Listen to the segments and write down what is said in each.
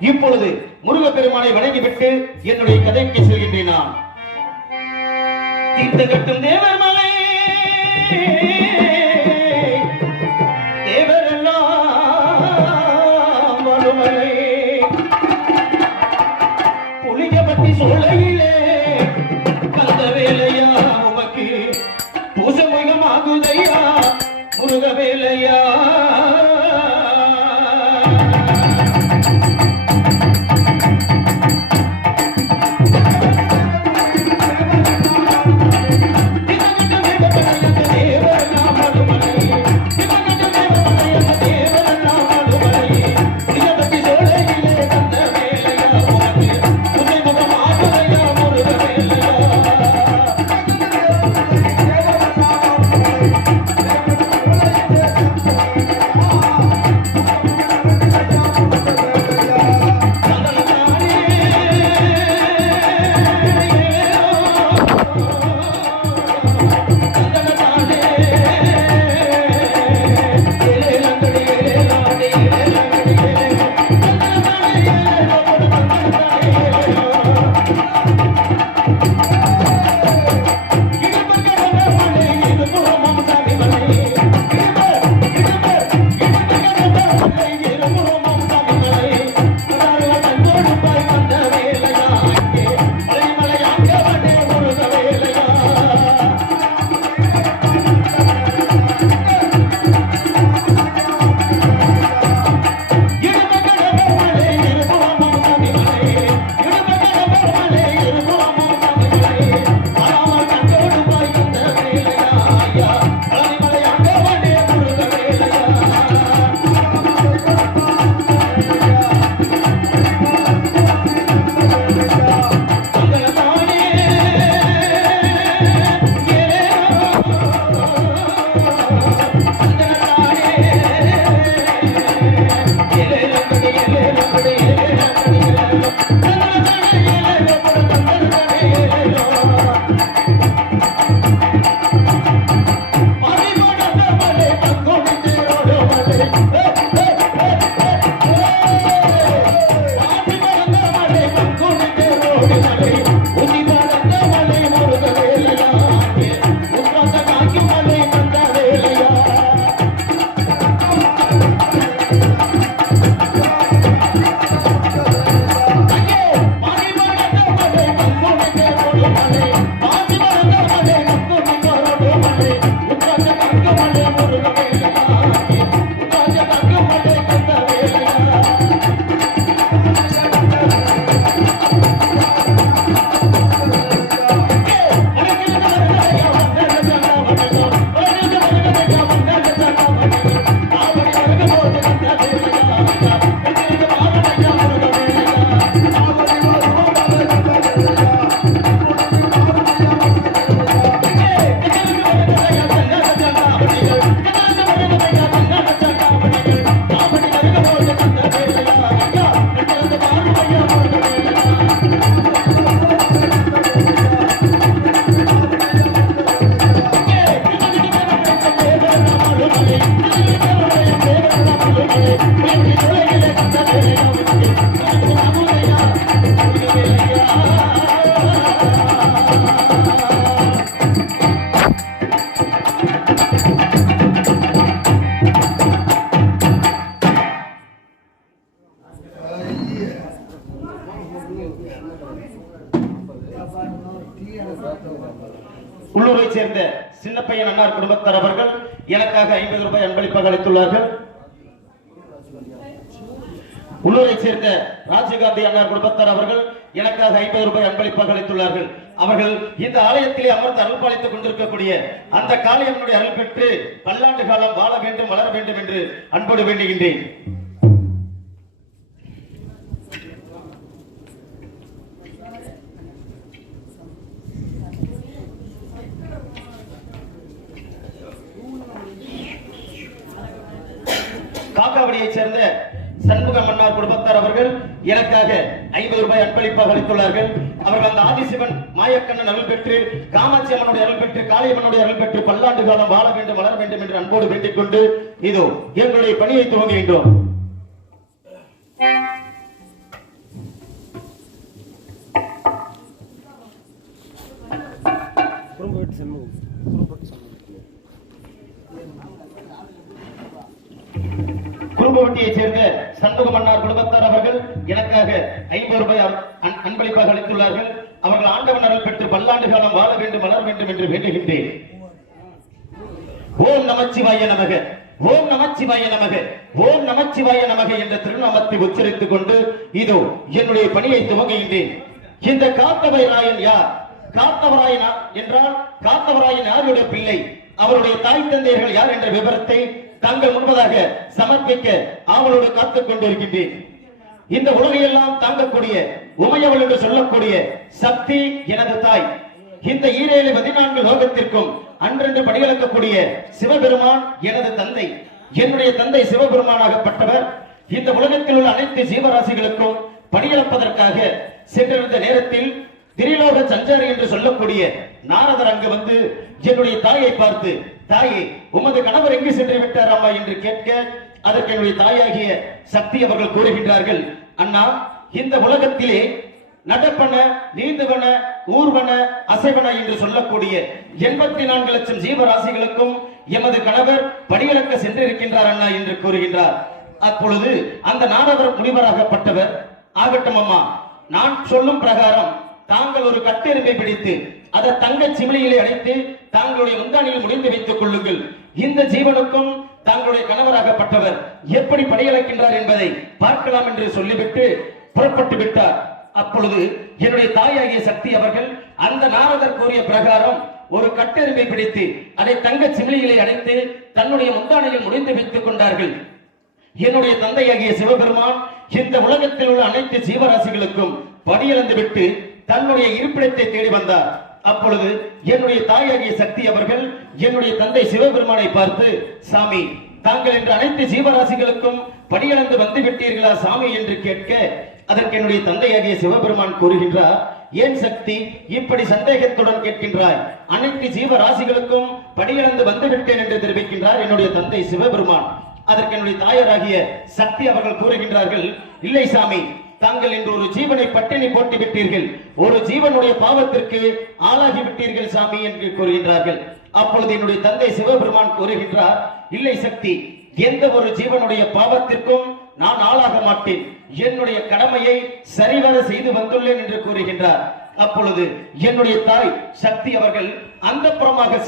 இப்பொழுது முருகப்பெருமானை வணங்கிவிட்டு என்னுடைய கதைக்கு செல்கின்றேன் நான். தீர்த்த கட்டும் தேவர் மலை தேவரெல்லாம் வலுமலை புளியபட்டி சோலையிலே கந்த வேலையா உள்ளூரை சேர்ந்த ராஜீவ்காந்தி அன்னார் குடும்பத்தார் அவர்கள் எனக்காக ஐம்பது ரூபாய் அன்பளிப்பாக அளித்துள்ளார்கள். அவர்கள் இந்த ஆலயத்திலே அமர்ந்து அருள் பாலித்துக் கொண்டிருக்கக்கூடிய அந்த காளியம்மனுடைய அருள் பெற்று பல்லாண்டு காலம் வாழ வேண்டும் வளர வேண்டும் என்று அன்போடு வேண்டுகின்றேன். காக்காவடியைச் சேர்ந்த சண்முக மன்னார் குடும்பத்தார் அவர்கள் எனக்காக ஐம்பது ரூபாய் அன்பளிப்பாக அளித்துள்ளார்கள். அவர்கள் அந்த ஆதிசிவன் மாயக்கண்ணன் அருள் பெற்று காமாட்சி அம்மனுடைய அருள் பெற்று காளியம்மனுடைய அருள் பெற்று பல்லாண்டு காலம் வாழ வேண்டும் வளர வேண்டும் என்று அன்போடு வேண்டிக் கொண்டு இதோ எங்களுடைய பணியை துவங்குகின்றோம். குறும்பவட்டியைச் சேர்ந்த சண்முக மன்னார் குடும்பத்தார் அவர்கள் எனக்காக ஐம்பது ரூபாய் அன்பளிப்பாக அளித்துள்ளார்கள். அவர்கள் ஆண்டவன் அருள் பெற்று பல்லாண்டு காலம் வாழ வேண்டும் வளர வேண்டும் என்று வேண்டுகின்றேன். ஓம் நமச்சிவாய நமக. ஓம் நமச்சிவாய நமக. ஓம் நமச்சிவாய நமக என்ற திருநாமத்தை உச்சரித்துக் கொண்டு இதோ என்னுடைய பணியை துவங்குகின்றேன். இந்த காத்தவராயன் யார்? காத்தவராயன் என்றால் காத்தவராயன் யாருடைய பிள்ளை? அவருடைய தாய் தந்தையர்கள் யார் என்ற விவரத்தை தங்கள் முன்பதாக சமர்ப்பிக்க ஆவலோடு காத்துக் கொண்டிருக்கின்றேன். இந்த உலகையெல்லாம் தாங்கக்கூடிய உமையவள் என்று சொல்லக்கூடிய சக்தி எனது தாய். இந்த ஈரேழு பதினான்கு லோகத்திற்கும் அன்றென்று படிகளக்கக்கூடிய சிவபெருமான் எனது தந்தை. என்னுடைய தந்தை சிவபெருமானாகப்பட்டவர் இந்த உலகத்தில் உள்ள அனைத்து ஜீவராசிகளுக்கும் பணியளப்பதற்காக சென்றிருந்த நேரத்தில் திரிலோக சஞ்சாரி என்று சொல்லக்கூடிய நாரதர் அங்கு வந்து என்னுடைய தாயை பார்த்து தாயே உமது கணவர் எங்கு சென்று விட்டார் அம்மா என்று கேட்க அதற்கு என்னுடைய தாயாகிய சக்தி அவர்கள் கூறுகின்றார்கள். அண்ணா இந்த உலகத்திலே நடப்பன நீந்துவன ஊர்வன அசைவன என்று சொல்லக்கூடிய எண்பத்தி நான்கு லட்சம் ஜீவராசிகளுக்கும் எமது கணவர் படியிறக்க சென்றிருக்கின்றார் அண்ணா என்று கூறுகின்றார். அப்பொழுது அந்த நாடவர் முனிவராகப்பட்டவர் ஆகட்டும் அம்மா நான் சொல்லும் பிரகாரம் தாங்கள் ஒரு கட்டெருமை பிடித்து அதை தங்க சிமிழியிலே அடைத்து தாங்களுடைய முந்தானியில் முடிந்து வைத்துக் கொள்ளுங்கள். இந்த ஜீவனுக்கும் தாங்களுடைய கணவராகப்பட்டவர் எப்படி படியளக்கின்றார் என்பதை பார்க்கலாம் என்று சொல்லிவிட்டு புறப்பட்டு விட்டார். அப்பொழுது என்னுடைய தாயாகிய சக்தி அவர்கள் அந்த நாரதர் கூறிய பிரகாரம் ஒரு கட்டெருமை பிடித்து அதை தங்க சிமிழியிலே அடைத்து தன்னுடைய முந்தானையில் முடிந்து வைத்துக் கொண்டார்கள். என்னுடைய தந்தையாகிய சிவபெருமான் இந்த உலகத்தில் உள்ள அனைத்து ஜீவராசிகளுக்கும் படியிழந்து விட்டு தன்னுடைய இருப்பிடத்தை தேடி வந்தார். அப்பொழுது என்னுடைய தாயாகிய சக்தி அவர்கள் என்னுடைய தந்தை சிவபெருமானை பார்த்து சாமி தாங்கள் என்று அனைத்து ஜீவராசிகளுக்கும் படியளந்து வந்து விட்டீர்களா சாமி? என்று கேட்க அதற்கு என்னுடைய தந்தையாகிய சிவபெருமான் கூறுகின்றார் ஏன் சக்தி இப்படி சந்தேகத்துடன் கேட்கின்றாய்? அனைத்து ஜீவராசிகளுக்கும் படியிழந்து வந்து விட்டேன் என்று தெரிவிக்கின்றார் என்னுடைய தந்தை சிவபெருமான். அதற்கு என்னுடைய தாயாராகிய சக்தி அவர்கள் கூறுகின்றார்கள் இல்லை சாமி தாங்கள் இன்று ஒரு ஜீவனை பட்டினி போட்டு விட்டீர்கள். ஒரு ஜீவனுடைய பாவத்திற்கு ஆளாகி விட்டீர்கள் சாமி என்று கூறுகின்றார்கள். அப்பொழுது என்னுடைய தந்தை சிவபெருமான் கூறுகின்றார் இல்லை சக்தி எந்த ஒரு ஜீவனுடைய பாவத்திற்கும் நான் ஆளாக மாட்டேன். என்னுடைய கடமையை சரிவர செய்து வந்துள்ளேன் என்று கூறுகின்றார். அப்பொழுது என்னுடைய தாய் சக்தி அவர்கள் அந்த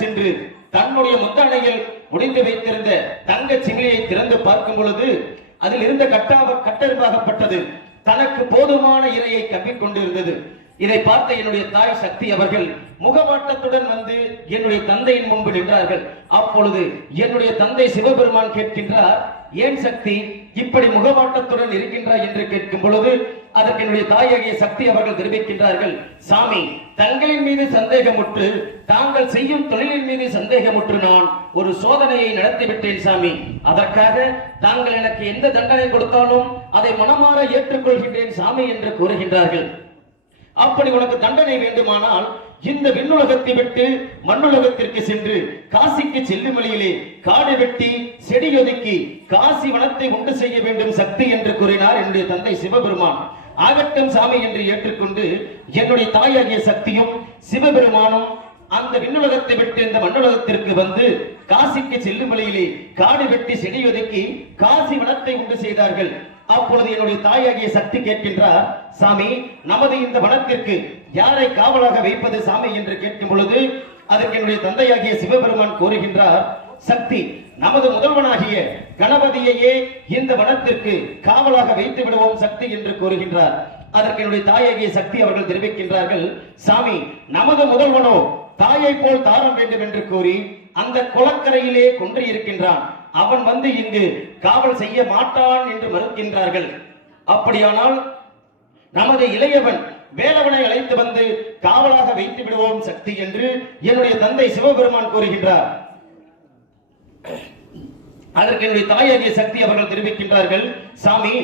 சென்று தன்னுடைய முத்தானையில் முடிந்து வைத்திருந்த தங்க சிமிழியை திறந்து பார்க்கும் பொழுது அதில் இருந்த கட்டாவ கட்டெரும்பாகப்பட்டது. தனக்கு போதுமான இரையை கவ்விக் கொண்டிருந்தது. இதை பார்த்த என்னுடைய தாய் சக்தி அவர்கள் முகவாட்டத்துடன் வந்து என்னுடைய தந்தையின் முன்பு நின்றார்கள். அப்பொழுது என்னுடைய தந்தை சிவபெருமான் கேட்கின்றார் ஏன் சக்தி இப்படி முகவாட்டத்துடன் இருக்கின்றாய்? என்று கேட்கும் பொழுது அதற்கு என்னுடைய தாயாகிய சக்தி அவர்கள் தெரிவிக்கின்றார்கள் சாமி தங்களின் மீது சந்தேகமுற்று தாங்கள் செய்யும் தொழிலின் மீது சந்தேகமுற்று நான் ஒரு சோதனையை நடத்திவிட்டேன் சாமி. அதற்காக தாங்கள் எனக்கு எந்த தண்டனை கொடுத்தாலும் அதை மனமாற ஏற்றுக்கொள்கின்றேன் சாமி என்று கூறுகின்றார்கள். அப்படி உனக்கு தண்டனை வேண்டுமானால் இந்த விண்ணுலகத்தை விட்டு மண்ணுலகத்திற்கு சென்று காசிக்கு செல்லும் வழியிலே காடு வெட்டி செடி ஒதுக்கி காசி வனத்தை உண்டு செய்ய வேண்டும் சக்தி என்று கூறினார் என்று தந்தை சிவபெருமான். ஆகட்டும் சாமி என்று ஏற்றுக்கொண்டு என்னுடைய தாயாகிய சக்தியும் சிவபெருமானும் அந்த விண்ணுலகத்தை விட்டு இந்த மண்ணுலகத்திற்கு வந்து காசிக்கு செல்லும் வழியிலே காடு வெட்டி செடி ஒதுக்கி காசி வனத்தை உண்டு செய்தார்கள். அப்பொழுது என்னுடைய தாயாகிய சக்தி கேட்கின்றார் சாமி நமது இந்த வனத்திற்கு யாரை காவலாக வைப்பது சாமி? என்று கேட்கும் பொழுது அதற்கு என்னுடைய தந்தையாகிய சிவபெருமான் கூறுகின்றார் சக்தி நமது முதல்வனாகிய கணபதியையே இந்த வனத்திற்கு காவலாக வைத்து விடுவோம் சக்தி என்று கூறுகின்றார். அதற்கு என்னுடைய தாயாகிய சக்தி அவர்கள் தெரிவிக்கின்றார்கள் சாமி நமது முதல்வனோ தாயை போல் தாரம் வேண்டும் என்று கூறி அந்த குளக்கரையிலே கொன்று இருக்கின்றான் அவன் வந்து இங்கு காவல் செய்ய மாட்டான் என்று மறுக்கின்றார்கள். அப்படியானால் நமது இளையவன் வேலவனை அழைத்து வந்து காவலாக வைத்து விடுவோம் சக்தி என்று என்னுடைய தந்தை சிவபெருமான் கூறுகின்றார். அதற்கு என்னுடைய தாயாகிய சக்தி அவர்கள் தெரிவிக்கின்றார்கள் சாமி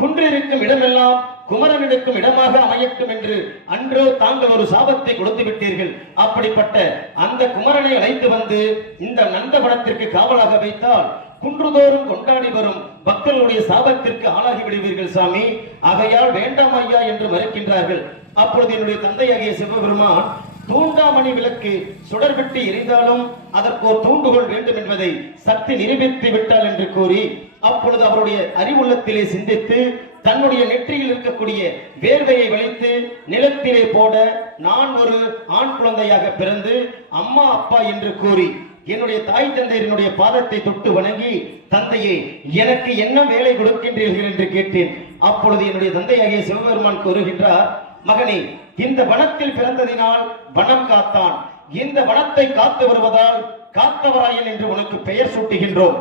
குன்று இருக்கும் இடமெல்லாம் குமரன் இருக்கும் இடமாக அமையட்டும் என்று அன்றோ தாங்கள் ஒரு சாபத்தை கொடுத்து விட்டீர்கள். அப்படிப்பட்ட அந்த குமரனை அழைத்து வந்து இந்த நந்தவனத்திற்கு காவலாக வைத்தால் குன்றுதோறும் கொண்டாடி வரும் பக்தர்களுடைய சாபத்திற்கு ஆளாகி விடுவீர்கள் சாமி. ஆகையால் வேண்டாம் ஐயா என்று மறுக்கின்றார்கள். அப்பொழுது என்னுடைய தந்தையாகிய சிவபெருமான் தூண்டாமணி விளக்கு சுடர்விட்டு எரிந்தாலும் அதற்கு ஒரு தூண்டுகோல் வேண்டும் என்பதை சக்தி நிரூபித்து விட்டாள் என்று கூறி அப்பொழுது அவருடைய அறிவுள்ளத்திலே சிந்தித்து தன்னுடைய நெற்றியில் இருக்கக்கூடிய வேர்வையை வலித்து நிலத்திலே போட நான் ஒரு ஆண் குழந்தையாக பிறந்து அம்மா அப்பா என்று கூறி என்னுடைய தாய் தந்தையரினுடைய பாதத்தை தொட்டு வணங்கி தந்தையே எனக்கு என்ன வேலை கொடுக்கின்றீர்கள் என்று கேட்டேன். அப்பொழுது என்னுடைய தந்தையாகிய சிவபெருமான் கூறுகின்றார் மகனே இந்த வனத்தில் பிறந்ததினால் வனம் காத்தான். இந்த வனத்தை காத்து வருவதால் காத்தவராயன் என்று உனக்கு பெயர் சூட்டுகின்றோம்.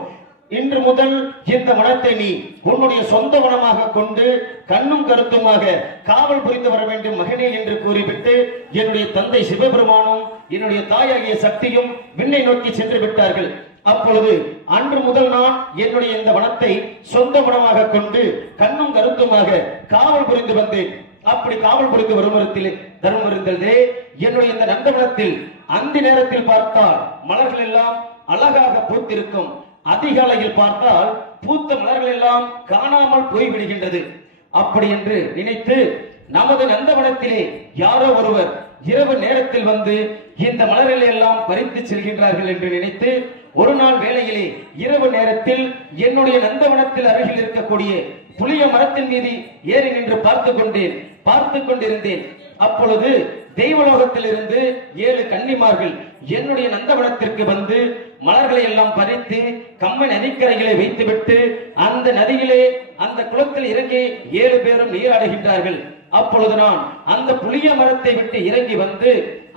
இன்று முதல் இந்த வனத்தை நீ உன்னுடைய சொந்த வனமாக கொண்டு கண்ணும் கருத்துமாக காவல் புரிந்து வர வேண்டும் மகனே என்று கூறிவிட்டு என்னுடைய தந்தை சிவபெருமானும் என்னுடைய தாயாகிய சக்தியும் விண்ணை நோக்கி சென்று விட்டார்கள். அப்பொழுது அன்று முதல் நான் என்னுடைய இந்த வனத்தை சொந்த வனமாக கொண்டு கண்ணும் கருத்துமாக காவல் புரிந்து வந்தேன். அப்படி காவல் கொடுக்க வரும் இடத்தில் இருந்ததே என்னுடைய இந்த நந்தவனத்தில் அந்த நேரத்தில் பார்த்தால் மலர்கள் எல்லாம் அழகாக பூத்திருக்கும். அதிகாலையில் பார்த்தால் பூத்த மலர்கள் எல்லாம் காணாமல் போய்விடுகின்றது. அப்படி என்று நினைத்து நமது நந்தவனத்திலே யாரோ ஒருவர் இரவு நேரத்தில் வந்து இந்த மலர்களை எல்லாம் பறித்து செல்கின்றார்கள் என்று நினைத்து ஒரு நாள் வேளையிலே இரவு நேரத்தில் என்னுடைய நந்தவனத்தில் அருகில் இருக்கக்கூடிய புளிய மரத்தின் மீது ஏறி நின்று பார்த்து கொண்டேன். பார்த்து கொண்டிருந்தேன். அப்பொழுது தெய்வலோகத்திலிருந்து ஏழு கன்னிமார்கள் என்னுடைய நந்தவனத்திற்கு வந்து மலர்களை எல்லாம் பறித்து கம்மை நதிக்கரைகளை வைத்துவிட்டு அந்த நதியிலே அந்த குளத்தில் இறங்கி ஏழு பேரும் நீராடுகின்றார்கள். அப்பொழுது நான் அந்த புளிய மரத்தை விட்டு இறங்கி வந்து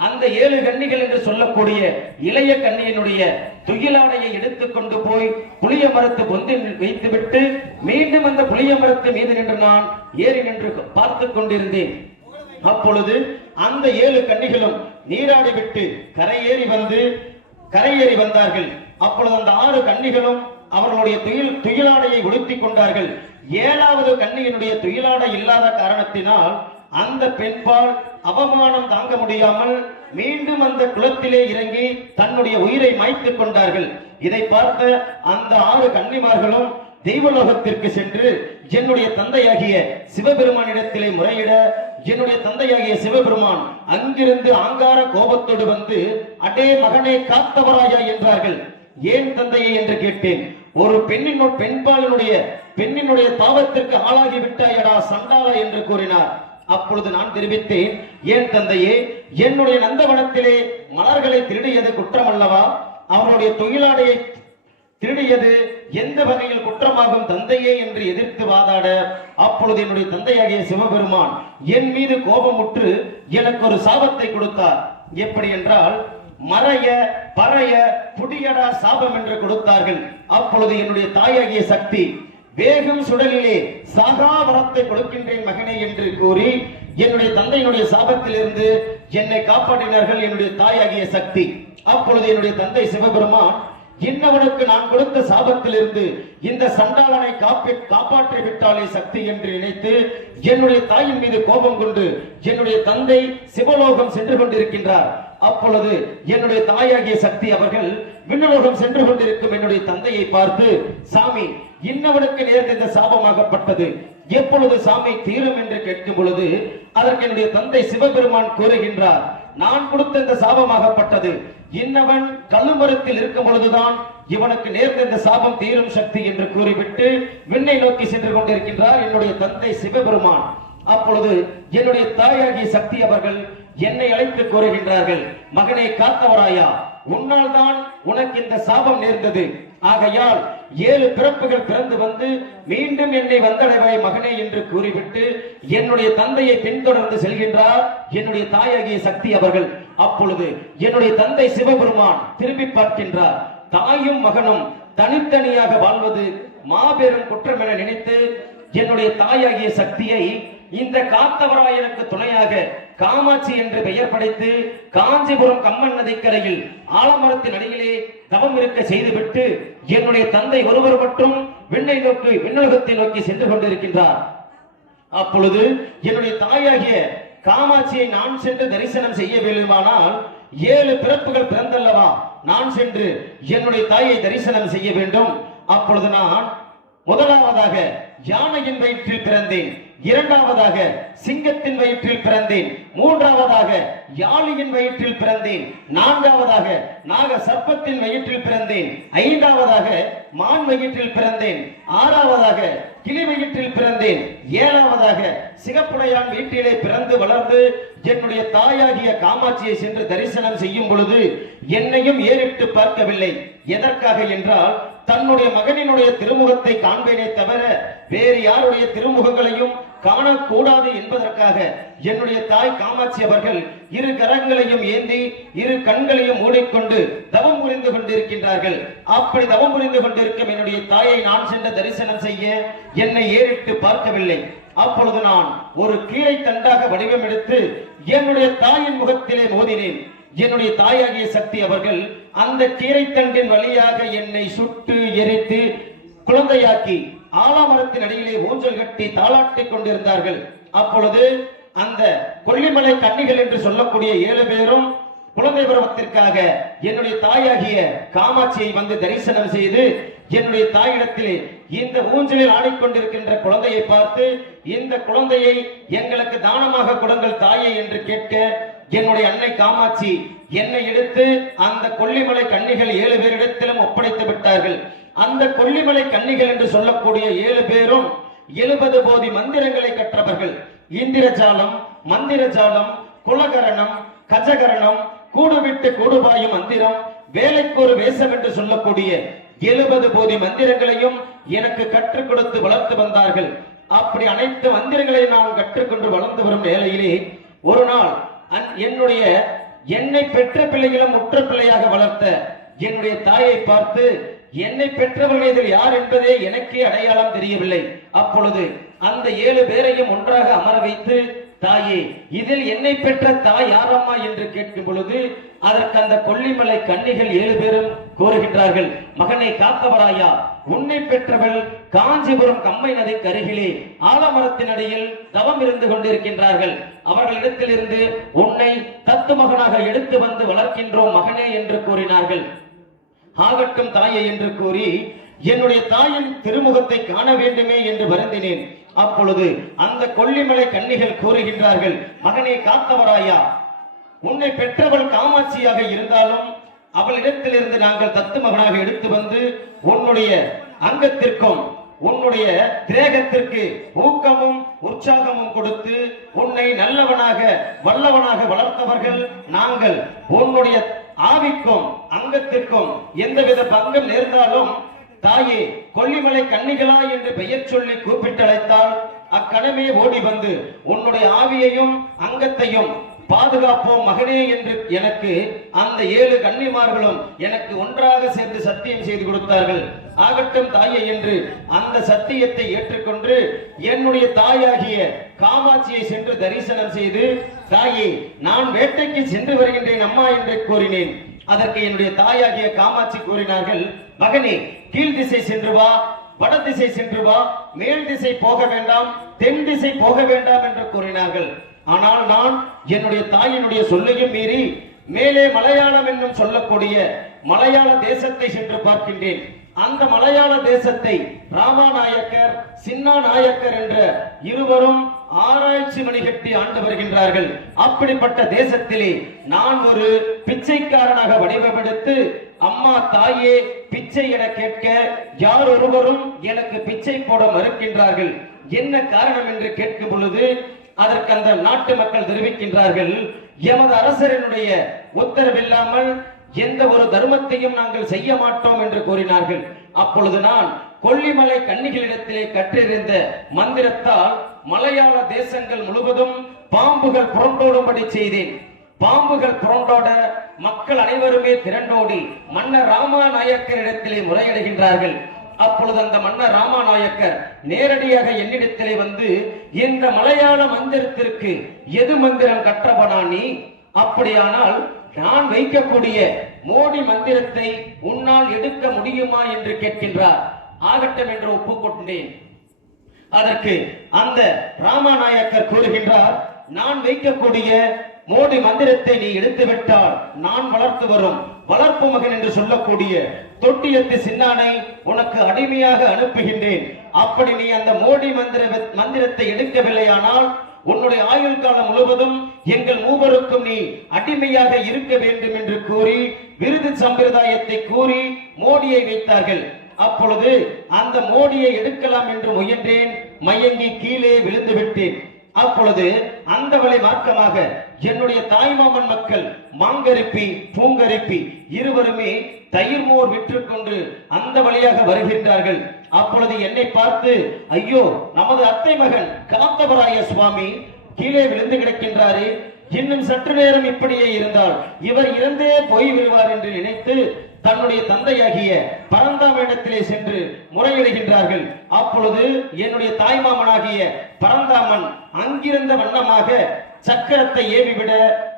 அந்த ஏழு கன்னிகள் என்று சொல்லக்கூடிய இளைய கன்னியினுடைய துயிலாடையை எடுத்து கொண்டு போய் புளிய மரத்து பொந்தில் வைத்துவிட்டு மீண்டும் அந்த புளிய மரத்து மீது நின்று நான் ஏறி நின்று பார்த்து கொண்டிருந்தேன். அப்பொழுது அந்த ஏழு கன்னிகளும் நீராடி விட்டு கரையேறி வந்து கரையேறி வந்தார்கள். அப்பொழுது அந்த ஆறு கன்னிகளும் அவர்களுடைய துயில் துயிலாடையை உடுத்தி கொண்டார்கள். ஏழாவது கன்னியினுடைய துயிலாடை இல்லாத காரணத்தினால் அந்த பெண்பால் அவமானம் தாங்க முடியாமல் மீண்டும் அந்த குளத்திலே இறங்கி தன்னுடைய உயிரை மாய்த்துக் கொண்டார்கள். இதை பார்த்த அந்த ஆறு கன்னிமார்களும் தெய்வலோகத்திற்கு சென்று என்னுடைய தந்தையாகிய சிவபெருமானிடத்திலே முறையிட என்னுடைய தந்தையாகிய சிவபெருமான் அங்கிருந்து ஆங்கார கோபத்தோடு வந்து அடே மகனே காத்தவராயா? என்றார்கள். ஏன் தந்தையை? என்று கேட்டேன். ஒரு பெண்ணின் பெண்பாலினுடைய பெண்ணினுடைய பாவத்திற்கு ஆளாகி விட்டாயடா சண்டாளா? என்று கூறினார். அப்பொழுது நான் தெரிவித்தேன் ஏன் தந்தையே என்னுடைய நந்தவனத்திலே மலர்களை திருடியது குற்றம் அல்லவா அவருடைய தொழிலாடையை திருடியது எந்த வகையில் குற்றமாகும் தந்தையே என்று எதிர்த்து வாதாட அப்பொழுது என்னுடைய தந்தையாகிய சிவபெருமான் என் மீது கோபமுற்று எனக்கு ஒரு சாபத்தை கொடுத்தார். எப்படி என்றால் மறைய பறைய புடியடா சாபம் என்று கொடுத்தார்கள். அப்பொழுது என்னுடைய தாயாகிய சக்தி வேகம் சுடலிலே சாகா வரத்தை கொடுக்கின்றேன் மகனே என்று கூறி என்னுடைய தந்தையினுடைய சாபத்திலிருந்து என்னை காப்பாற்றினார்கள் என்னுடைய தாயாகிய சக்தி. அப்பொழுது என்னுடைய தந்தை சிவபெருமான் இன்னவனுக்கு நான் கொடுத்த சாபத்திலிருந்து இந்த சண்டாளனை காப்பி காப்பாற்றி விட்டாலே சக்தி என்று நினைத்து என்னுடைய தாயின் மீது கோபம் கொண்டு என்னுடைய தந்தை சிவலோகம் சென்று கொண்டிருக்கின்றார். அப்பொழுது என்னுடைய தாயாகிய சக்தி அவர்கள் விண்ணுலோகம் சென்று கொண்டிருக்கும் என்னுடைய தந்தையை பார்த்து சாமி இன்னவனுக்கு நேர்ந்த இந்த சாபமாகப்பட்டது. எப்பொழுது சாமி தீரும் என்று கேட்கும் பொழுது அதற்கு என்னுடைய தந்தை சிவபெருமான் கூறுகின்றார் நான் கொடுத்த இந்த சாபமாகப்பட்டது. இன்னவன் கல்லுமரத்தில் இருக்கும் பொழுதுதான் இவனுக்கு நேர்ந்த இந்த சாபம் தீரும் சக்தி என்று கூறிவிட்டு விண்ணை நோக்கி சென்று கொண்டிருக்கின்றார் என்னுடைய தந்தை சிவபெருமான். அப்பொழுது என்னுடைய தாயாகிய சக்தி அவர்கள் என்னை அழைத்து கூறுகின்றார்கள் மகனை காத்தவராயா உன்னால் தான் உனக்கு இந்த சாபம் நேர்ந்தது. ஆகையால் ஏழு பிறப்புகள் பிறந்து வந்து மீண்டும் என்னை வந்தடைவாய் மகனே என்று கூறிவிட்டு என்னுடைய தந்தையை பின்தொடர்ந்து செல்கின்றார் என்னுடைய தாயாகிய சக்தி அவர்கள். அப்பொழுது என்னுடைய தந்தை சிவபெருமான் திரும்பி பார்க்கின்றார். தாயும் மகனும் தனித்தனியாக வாழ்வது மாபெரும் குற்றம் என நினைத்து என்னுடைய தாயாகிய சக்தியை இந்த காத்தவராயனுக்கு துணையாக காமாட்சி என்று பெயர் படைத்து காஞ்சிபுரம் கம்மன் நதிக்கரையில் ஆலமரத்தின் அடியிலே தவம் இருக்க செய்துவிட்டு என்னுடைய தந்தை ஒருவர் மட்டும் விண்ணை நோக்கி விண்ணுலகத்தை நோக்கி சென்று கொண்டிருக்கின்றார். அப்பொழுது என்னுடைய தாயாகிய காமாட்சியை நான் சென்று தரிசனம் செய்ய வேண்டுமானால் ஏழு பிறப்புகள் பிறந்தல்லவா? நான் சென்று என்னுடைய தாயை தரிசனம் செய்ய வேண்டும். அப்பொழுது நான் முதலாவதாக யானையின் வயிற்றில் பிறந்தேன். இரண்டாவதாக சிங்கத்தின் வயிற்றில் பிறந்தேன். மூன்றாவதாக யாழியின் வயிற்றில் பிறந்தேன். நான்காவதாக நாக சர்ப்பத்தின் வயிற்றில் பிறந்தேன். ஐந்தாவதாக மான் வயிற்றில் பிறந்தேன். ஆறாவதாக கிளி வயிற்றில் பிறந்தேன். ஏழாவதாக சிகப்புடையான் வீட்டிலே பிறந்து வளர்ந்து என்னுடைய தாயாகிய காமாட்சியை சென்று தரிசனம் செய்யும் பொழுது என்னையும் ஏறிட்டு பார்க்கவில்லை. எதற்காக என்றால் தன்னுடைய மகனினுடைய திருமுகத்தை காண்பேனே தவிர வேறு யாருடைய திருமுகங்களையும் காணக்கூடாது என்பதற்காக என்னுடைய தாய் காமாட்சி அவர்கள் இரு கரங்களையும் ஏந்தி இரு கண்களையும் மூடிக்கொண்டு தவம் புரிந்து கொண்டிருக்கின்றார்கள். அப்படி தவம் புரிந்து கொண்டிருக்கும் என்னுடைய தாயை நான் சென்ற தரிசனம் செய்ய என்னை ஏறிட்டு பார்க்கவில்லை. அப்பொழுது நான் ஒரு கீழை தண்டாக வடிவம் எடுத்து என்னுடைய தாயின் முகத்திலே மோதினேன். என்னுடைய தாயாகிய சக்தி அவர்கள் அந்த கீரைத்தண்டின் வழியாக என்னை சுட்டு எரித்து குழந்தையாக்கி ஆலாமரத்தின் அடியிலே ஊஞ்சல் கட்டி தாளாட்டி கொண்டிருந்தார்கள். அப்பொழுது அந்த கொல்லிமலை கன்னிகள் என்று சொல்லக்கூடிய ஏழு பேரும் குழந்தை பருவத்திற்காக என்னுடைய தாயாகிய காமாட்சியை வந்து தரிசனம் செய்து என்னுடைய தாயிடத்திலே இந்த ஊஞ்சலில் ஆடிக்கொண்டிருக்கின்ற குழந்தையை பார்த்து இந்த குழந்தையை எங்களுக்கு தானமாக கொடுங்கள் தாயை என்று கேட்க என்னுடைய அன்னை காமாட்சி என்னை எடுத்து அந்த கொல்லிமலை கன்னிகள் ஏழு பேரிடத்திலும் ஒப்படைத்து விட்டார்கள். அந்த கொல்லிமலை கன்னிகள் என்று சொல்லக்கூடிய ஏழு பேரும் எழுபது போதி மந்திரங்களை கற்றவர்கள். இந்திரஜாலம் மந்திரஜாலம் குலகரணம் கஜகரணம் கூடுவிட்டு கூடுபாயும் மந்திரம் வேலைக்கொரு வேசம் வேஷம் என்று சொல்லக்கூடிய எழுபது போதி மந்திரங்களையும் எனக்கு கற்றுக் கொடுத்து வளர்த்து வந்தார்கள். அப்படி அனைத்து மந்திரங்களை நான் கற்றுக்கொண்டு வளர்ந்து வரும் வேலையிலே ஒரு நாள் என்னுடைய என்னை பெற்ற பிள்ளைகளும் முற்ற பிள்ளையாக வளர்த்த என்னுடைய தாயை பார்த்து என்னை பெற்றவர்கள் இதில் யார் என்பதே எனக்கே அடையாளம் தெரியவில்லை. அப்பொழுது அந்த ஏழு பேரையும் ஒன்றாக அமர வைத்து தாயே இதில் என்னை பெற்ற தாய் யாரம்மா? என்று கேட்கும் பொழுது அதற்கு அந்த கொல்லிமலை கன்னிகள் ஏழு பேரும் கோருகின்றார்கள் மகனை காத்தவராயா உன்னை பெற்றவள் காஞ்சிபுரம் கம்மை நதி கருகிலே ஆலமரத்தின் அடியில் தவம் இருந்து கொண்டிருக்கின்றார்கள். அவர்களிடத்திலிருந்து உன்னை தத்து மகனாக எடுத்து வந்து வளர்க்கின்றோம் மகனே என்று கூறினார்கள். ஆகட்டும் தாயே என்று கூறி என்னுடைய தாயின் திருமுகத்தை காண வேண்டுமே என்று வருந்தினேன். அப்பொழுது அந்த கொல்லிமலை கன்னிகள் கூறுகின்றார்கள் மகனே காத்தவராயா உன்னை பெற்றவள் காமாட்சியாக இருந்தாலும் அவளிடத்திலிருந்து நாங்கள் தத்து மகனாக எடுத்து வந்து உன்னுடைய அங்கத்திற்கும் உன்னுடைய திரேகத்திற்கு ஊக்கமும் உற்சாகமும் கொடுத்து உன்னை நல்லவனாக வல்லவனாக வளர்த்தவர்கள் நாங்கள். உன்னுடைய ஆவிக்கும் அங்கத்திற்கும் எந்தவித பங்கம் நேர்ந்தாலும் தாயே கொல்லிமலை கன்னிகளா என்று பெயர் சொல்லி கூப்பிட்டழைத்தால் அக்கணமே ஓடி வந்து உன்னுடைய ஆவியையும் அங்கத்தையும் பாதுகாப்போம் மகனே என்று எனக்கு அந்த ஏழு கன்னிமார்களும் எனக்கு ஒன்றாக சேர்ந்து சத்தியம் செய்து கொடுத்தார்கள். ஆகட்டும் தாயே என்று அந்த சத்தியத்தை ஏற்றுக்கொண்டு என்னுடைய தாயாகிய காமாட்சியை சென்று தரிசனம் செய்து தாயே நான் வேட்டைக்கு சென்று வருகின்றேன் அம்மா என்று கூறினேன். அதற்கு என்னுடைய தாயாகிய காமாட்சி கூறினார்கள் மகனே கீழ் திசை சென்று வா வட திசை சென்று வா மேல் திசை போக வேண்டாம் தென் திசை போக வேண்டாம் என்று கூறினார்கள். ஆனால் நான் என்னுடைய தாயினுடைய சொல்லையும் மீறி மேலே மலையாளம் என்னும் சொல்லக்கூடிய மலையாள தேசத்தை சென்று பார்க்கின்றேன். அந்த மலையாள தேசத்தை ராமாநாயக்கர் சின்னா நாயக்கர் என்ற இருவரும் ஆராய்ச்சி மணிகட்டி ஆண்டு வருகின்றார்கள். அப்படிப்பட்ட தேசத்திலே நான் ஒரு பிச்சைக்காரனாக வடிவமெடுத்து அம்மா தாயே பிச்சை என கேட்க யார் ஒருவரும் எனக்கு பிச்சை போட மறுக்கின்றார்கள். என்ன காரணம் என்று கேட்கும் பொழுது அதற்கு அந்த நாட்டு மக்கள் தெரிவிக்கின்றார்கள். எமது அரசரினுடைய உத்தரவில்லாமல் எந்த ஒரு தர்மத்தையும் நாங்கள் செய்ய மாட்டோம் என்று கூறினார்கள். அப்பொழுது நான் கொல்லிமலை கன்னிகளிடத்திலே கற்றிருந்த மந்திரத்தால் மலையாள தேசங்கள் முழுவதும் பாம்புகள் புரண்டோடும்படி செய்தேன். பாம்புகள் புரண்டோட மக்கள் அனைவருமே திரண்டோடி மன்னர் ராமாநாயக்கரிடத்திலே முறையிடுகின்றார்கள். அப்பொழுது அந்த மன்னர் ராமாநாயக்கர் நேரடியாக என்னிடத்திலே வந்து இந்த மலையாள மந்திரத்திற்கு எது மந்திரம் கற்றபடா நீ? அப்படியானால் நான் வைக்கக்கூடிய மோடி மந்திரத்தை உன்னால் எடுக்க முடியுமா? என்று கேட்கின்றார். ஆகட்டும் என்று ஒப்புக்கொண்டேன். அதற்கு அந்த ராமாநாயக்கர் கூறுகின்றார் நான் வைக்கக்கூடிய மோடி மந்திரத்தை நீ எடுத்துவிட்டால் நான் வளர்த்து வரும். வளர்ப்பு மகன் என்று சொல்லக்கூடிய தொட்டியத்து சின்னானை உனக்கு அடிமையாக அனுப்புகின்றேன். அப்படி நீ அந்த மோடி மந்திர மந்திரத்தை எடுக்கவில்லையானால் உன்னுடைய ஆயுள் காலம் முழுவதும் எங்கள் மூவருக்கும் நீ அடிமையாக இருக்க வேண்டும் என்று கூறி விருது சம்பிரதாயத்தை கூறி மோடியை வைத்தார்கள். அப்பொழுது அந்த மோடியை எடுக்கலாம் என்று முயன்றேன் மயங்கி கீழே விழுந்து விட்டேன். அப்பொழுது அந்த வலை மார்க்கமாக என்னுடைய தாய்மாமன் மக்கள் மாங்கரிப்பி பூங்கரிப்பி இருவருமே தயிர் மோர் விற்றுக்கொண்டு அந்த வழியாக வருகின்றார்கள். அப்பொழுது என்னை பார்த்து ஐயோ நமது அத்தை மகன் காத்தவராய சுவாமி கீழே விழுந்து கிடக்கின்றாரே. இன்னும் சற்று நேரம் இப்படியே இருந்தால் இவர் இறந்தே போய் விடுவார் என்று நினைத்து தன்னுடைய தந்தையாகிய பரந்தாமனிடத்திலே சென்று முறையிடுகின்றார்கள். அப்பொழுது என்னுடைய தாய்மாமனாகிய பரந்தாமன் அங்கிருந்த வண்ணமாக சக்கரத்தை ஏவிவிட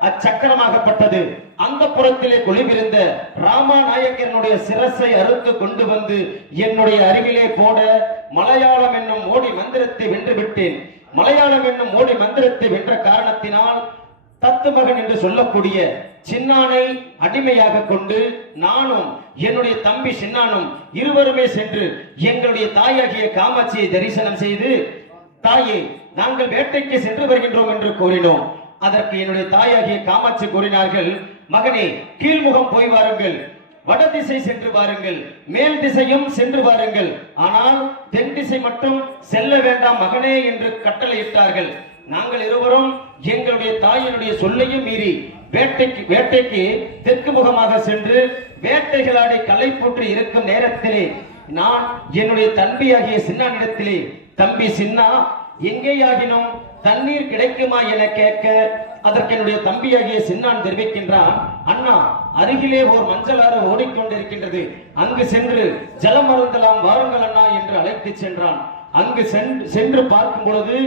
அச்சக்கரமாகப்பட்டது. அந்த புறத்திலே கொழுவிருந்த ராமாநாயக்கனுடைய சிரசை அறுத்து கொண்டு வந்து என்னுடைய அருகிலே போட மலையாளம் என்னும் மோடி மந்திரத்தை வென்று விட்டேன் மலையாளம் என்னும் மோடி மந்திரத்தை வென்ற காரணத்தினால் தத்து மகன் என்று சொல்லக்கூடிய சின்னானை அடிமையாக கொண்டு நானும் என்னுடைய தம்பி சின்னானும் இருவருமே சென்று எங்களுடைய தாயாகிய காமாட்சியை தரிசனம் செய்து தாயே நாங்கள் வேட்டைக்கு சென்று வருகின்றோம் என்று கூறினோம். அதற்கு என்னுடைய தாயாகிய காமாட்சி கூறினார்கள் மகனே கீழ்முகம் போய் வாருங்கள். வட திசை சென்று வாருங்கள். மேல் திசையும் சென்று வாருங்கள். ஆனால் தென் திசை மட்டும் செல்ல வேண்டாம் மகனே என்று கட்டளையிட்டார்கள். நாங்கள் இருவரும் எங்களுடைய தாயினுடைய சொல்லையும் மீறி வேட்டைக்கு வேட்டைக்கு தெற்கு முகமாக சென்று வேட்டைகளாடி களை போற்று இருக்கும் நேரத்திலே நான் என்னுடைய தம்பியாகிய சின்னானிடத்திலே தம்பி சின்னா எங்கேயாகினும் தண்ணீர் கிடைக்குமா என கேட்க அதற்கு என்னுடைய தம்பியாகிய சின்னான் தெரிவிக்கின்றான் அண்ணா அருகிலே ஒரு மஞ்சளாறு ஓடிக்கொண்டிருக்கின்றது. அங்கு சென்று ஜலம் அருந்தலாம் வாருங்கள் அண்ணா என்று அழைத்து சென்றான். அங்கு சென்று சென்று பார்க்கும் பொழுது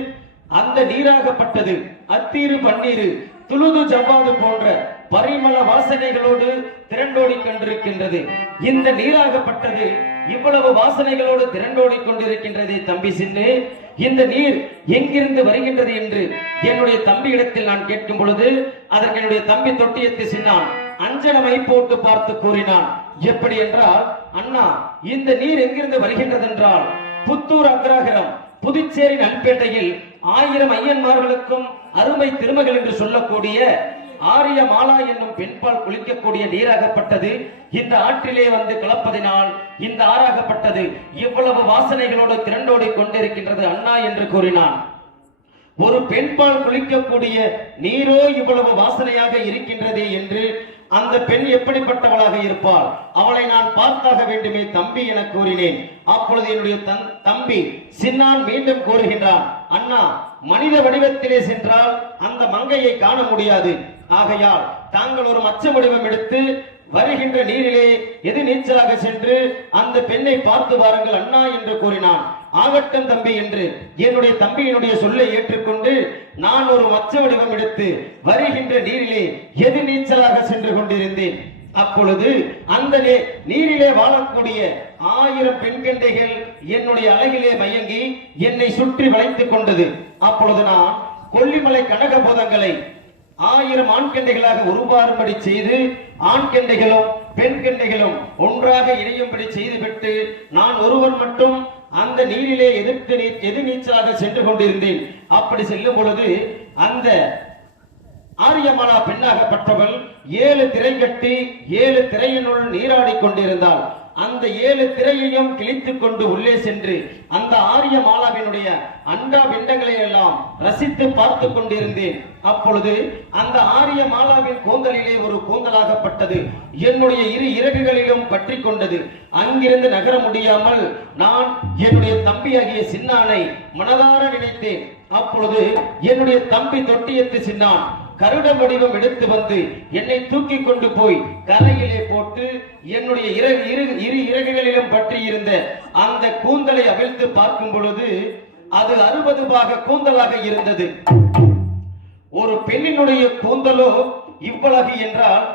அந்த நீராகப்பட்டது அத்தீரு பன்னீரு துளுது ஜவ்வாது போன்ற பரிமள வாசனைகளோடு திரண்டோடி கொண்டிருக்கின்றது. இந்த நீராகப்பட்டது இவ்வளவு வாசனைகளோடு திரண்டோடி கொண்டிருக்கின்றதே தம்பி சின்னு. இந்த நீர் எங்கிருந்து வருகின்றது என்று என்னுடைய தம்பியிடத்தில் நான் கேட்கும் பொழுது அதற்கு என்னுடைய தம்பி தொட்டியத்து சின்னான். அஞ்சனமை போட்டு பார்த்து கூறினான் எப்படி என்றால் அண்ணா இந்த நீர் எங்கிருந்து வருகின்றது என்றால் புத்தூர் அக்ராகரம் புதுச்சேரி நல்பேட்டையில் ஆயிரம் ஐயன்மார்களுக்கும் அருமை திருமகள் என்று சொல்லக்கூடிய ஆரிய மாலா என்னும் பெண்பால் குளிக்கக்கூடிய நீராகப்பட்டது. இந்த ஆற்றிலே வந்து கலப்பதினால் இந்த ஆறாகப்பட்டது. இவ்வளவு வாசனைகளோடு திரண்டோடி கொண்டிருக்கின்றது அண்ணா என்று கூறினான். ஒரு பெண்பால் குளிக்கக்கூடிய நீரோ இவ்வளவு வாசனையாக இருக்கின்றதே என்று அந்த பெண் எப்படிப்பட்டவளாக இருப்பாள்? அவளை நான் பார்த்தாக வேண்டுமே தம்பி என கூறினேன். அப்பொழுது என்னுடைய தன்- தம்பி சின்னான் மீண்டும் கூறுகின்றான் அண்ணா மனித வடிவத்திலே சென்றால் அந்த மங்கையை காண முடியாது. ஆகையால் தாங்கள் ஒரு மச்ச வடிவம் எடுத்து வருகின்ற நீரிலே எது நீச்சலாக சென்று அந்த பெண்ணை பார்த்து வாருங்கள் அண்ணா என்று கூறினான். ஆகட்டும் தம்பி என்று என்னுடைய தம்பியினுடைய சொல்லை ஏற்றுக்கொண்டு நான் ஒரு மச்ச வடிவம் எடுத்து வருகின்ற நீரிலே எது நீச்சலாக சென்று கொண்டிருந்தேன். அப்பொழுது அந்த நே- நீரிலே வாழக்கூடிய ஆயிரம் பெண்கண்டைகள் என்னுடைய அழகிலே மயங்கி என்னை சுற்றி வளைத்துக் கொண்டது. அப்பொழுது நான் கொல்லிமலை கனக போதங்களை ஆயிரம் ஆண் கெண்டைகளாக உருவாறும்படி செய்து ஆண் கெண்டைகளும் பெண் கெண்டைகளும் ஒன்றாக இணையும்படி செய்துவிட்டு நான் ஒருவர் மட்டும் அந்த நீரிலே எதிர்த்து நீ எதிர் நீச்சலாக சென்று கொண்டிருந்தேன். அப்படி செல்லும் பொழுது அந்த ஆரியமாலா பெண்ணாகப்பட்டவள் ஏழு திரை கட்டி ஏழு திரையினுள் நீராடிக் கொண்டிருந்தாள். அந்த ஏழு திரையையும் கிழித்து கொண்டு உள்ளே சென்று அந்த ஆரிய மாலாவினுடைய அண்டா பிண்டங்களை எல்லாம் ரசித்து பார்த்து கொண்டிருந்தேன். அப்பொழுது அந்த ஆரிய மாலாவின் கூந்தலிலே ஒரு கூந்தலாகப்பட்டது. என்னுடைய இரு இறகுகளிலும் பற்றி கொண்டது. அங்கிருந்து நகர முடியாமல் நான் என்னுடைய தம்பியாகிய சின்னானை மனதார நினைத்தேன். அப்பொழுது என்னுடைய தம்பி தொட்டியத்து சின்னான். கருட வடிவம் எடுத்து வந்து என்னை தூக்கி கொண்டு போய் கரையிலே போட்டு என்னுடைய இறகு இரு இரு இறகுகளிலும் பற்றி இருந்த அந்த கூந்தலை அவிழ்த்து பார்க்கும் பொழுது அது அறுபது பாக கூந்தலாக இருந்தது. ஒரு பெண்ணினுடைய கூந்தலோ இவ்வளவு என்றால்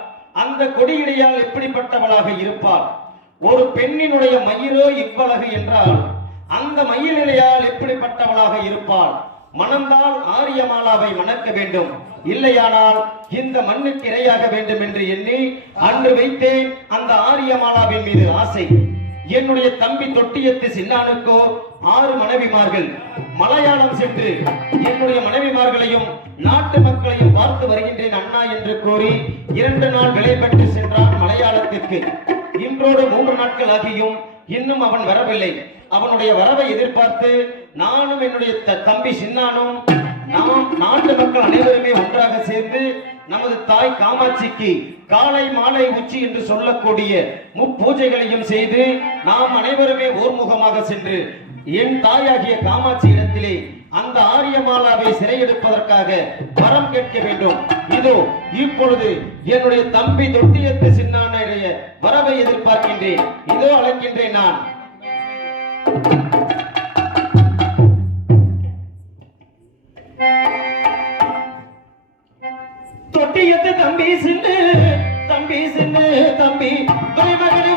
அந்த கொடியிடையால் எப்படிப்பட்டவளாக இருப்பாள்? ஒரு பெண்ணினுடைய மயிரோ இவ்வளவு என்றால் அந்த மயிலிலையால் எப்படிப்பட்டவளாக இருப்பாள்? மணந்தால் ஆரியமாலாவை மணக்க வேண்டும். இல்லையானால் இந்த மண்ணுக்கு இரையாக வேண்டும் என்று எண்ணி அன்று வைத்தேன் அந்த ஆரியமாலாவின் மீது ஆசை. என்னுடைய தம்பி தொட்டியத்து சின்னானுக்கோ ஆறு மனைவிமார்கள். மலையாளம் சென்று என்னுடைய மனைவிமார்களையும் நாட்டு மக்களையும் பார்த்து வருகின்றேன் அண்ணா என்று கூறி இரண்டு நாள் விலை பெற்று சென்றான் மலையாளத்திற்கு. இன்றோடு மூன்று நாட்கள் ஆகியும் இன்னும் அவன் வரவில்லை. அவனுடைய வரவை எதிர்பார்த்து நானும் என்னுடைய த- தம்பி சின்னானும் நாம் நாட்டு மக்கள் அனைவருமே ஒன்றாக சேர்ந்து நமது தாய் காமாட்சிக்கு காலை மாலை உச்சி என்று சொல்லக்கூடிய முப்பூஜைகளையும் செய்து நாம் அனைவருமே ஓர்முகமாக சென்று என் தாயாகிய காமாட்சி இடத்திலே அந்த ஆரியமாலாவை சிறையெடுப்பதற்காக வரம் கேட்க வேண்டும். இதோ இப்பொழுது என்னுடைய தம்பி தொட்டியத்து சின்னானுடைய வரவை எதிர்பார்க்கின்றேன். இதோ அழைக்கின்றேன் நான். தம்பி சின்ன தம்பி சின்ன தம்பி. துறைமகனை